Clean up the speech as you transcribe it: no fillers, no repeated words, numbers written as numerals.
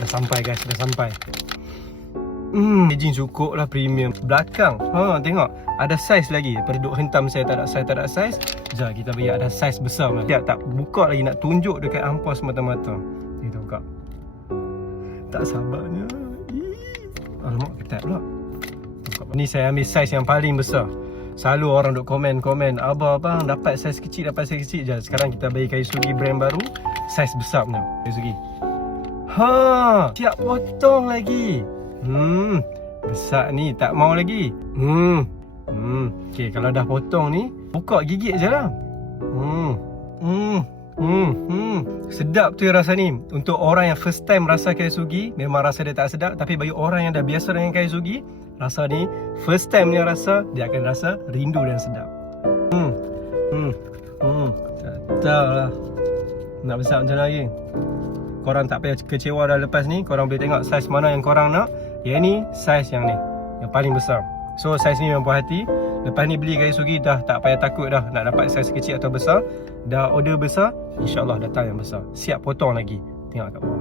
Dah sampai guys, dah sampai. Packaging cukup lah, premium. Belakang, tengok ada saiz lagi. Daripada duk hentam saya tak ada saiz. Sekejap kita bagi ada saiz besar lah. Tak buka lagi, nak tunjuk dekat ampos mata-mata. Kita buka. Tak sabarnya. Alamak, ketat pula. Ni saya ambil saiz yang paling besar. Selalu orang duk komen, abang dapat saiz kecil. Sekarang kita bagi kayu sugi brand baru, saiz besar punya kayu sugi. Siap potong lagi. Besar ni tak mau lagi. Okay, kalau dah potong ni, buka gigit je lah. Sedap tu rasa ni. Untuk orang yang first time rasa kayu sugi, memang rasa dia tak sedap. Tapi bagi orang yang dah biasa dengan kayu sugi, rasa ni first time dia rasa, dia akan rasa rindu dan sedap. Tak lah nak besar macam mana lagi. Korang tak payah kecewa dah lepas ni. Korang boleh tengok saiz mana yang korang nak. Yang ni saiz yang ni, yang paling besar. So saiz ni memang puas hati. Lepas ni beli kayu sugi dah tak payah takut dah nak dapat saiz kecil atau besar. Dah order besar, InsyaAllah datang yang besar. Siap potong lagi. Tengok kat bawah.